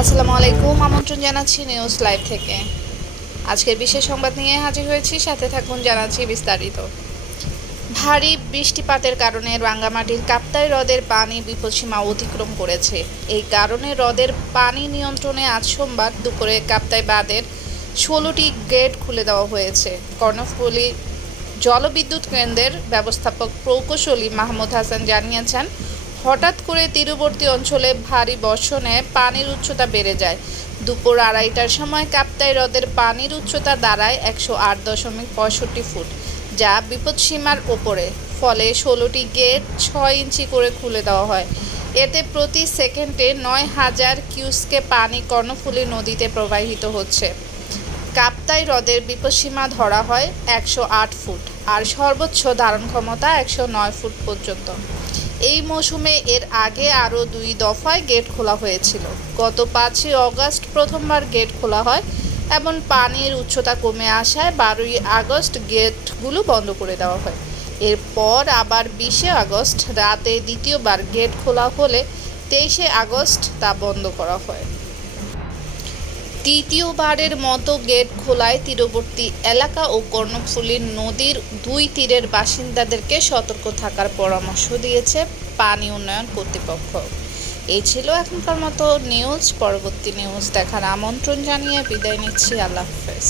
আলাইকুম, আমন্ত্রণ জানাচ্ছি নিউজ লাইভ থেকে। আজকের বিশেষ সংবাদ নিয়ে হাজির হয়েছি, সাথে থাকুন জানাচ্ছি বিস্তারিত। ভারী বৃষ্টিপাতের কারণে রাঙ্গামাটির কাপ্তাই হ্রদের পানি বিপদসীমা অতিক্রম করেছে। এই কারণে হ্রদের পানি নিয়ন্ত্রণে আজ সোমবার দুপুরে কাপ্তাই বাঁধের ষোলোটি গেট খুলে দেওয়া হয়েছে। কর্ণফুলী জলবিদ্যুৎ কেন্দ্রের ব্যবস্থাপক প্রকৌশলী মাহমুদ হাসান জানিয়েছেন হঠাৎ করে তীরবর্তী অঞ্চলে ভারী বর্ষণে পানির উচ্চতা বেড়ে যায়। দুপুর আড়াইটার সময় কাপ্তাই হ্রদের পানির উচ্চতা দাঁড়ায় একশো আট দশমিক পঁয়ষট্টি ফুট, যা বিপদসীমার ওপরে। ফলে ষোলোটি গেট ছয় ইঞ্চি করে খুলে দেওয়া হয়। এতে প্রতি সেকেন্ডে নয় হাজার কিউসকে পানি কর্ণফুলী নদীতে প্রবাহিত হচ্ছে। কাপ্তাই হ্রদের বিপদসীমা ধরা হয় একশো আট ফুট, আর সর্বোচ্চ ধারণ ক্ষমতা একশো নয় ফুট পর্যন্ত। এই মৌসুমে এর আগে আরও দুই দফায় গেট খোলা হয়েছিল। গত পাঁচই অগস্ট প্রথমবার গেট খোলা হয় এবং পানির উচ্চতা কমে আসায় বারোই আগস্ট গেটগুলো বন্ধ করে দেওয়া হয়। এরপর আবার বিশে আগস্ট রাতে দ্বিতীয়বার গেট খোলা হলে তেইশে আগস্ট তা বন্ধ করা হয়। তৃতীয়বারের মতো গেট খোলায় তীরবর্তী এলাকা ও কর্ণফুলীর নদীর দুই তীরের বাসিন্দাদেরকে সতর্ক থাকার পরামর্শ দিয়েছে পানি উন্নয়ন কর্তৃপক্ষ। এই ছিল এখনকার মতো নিউজ। পরবর্তী নিউজ দেখার আমন্ত্রণ জানিয়ে বিদায় নিচ্ছি। আল্লাহ হাফেজ।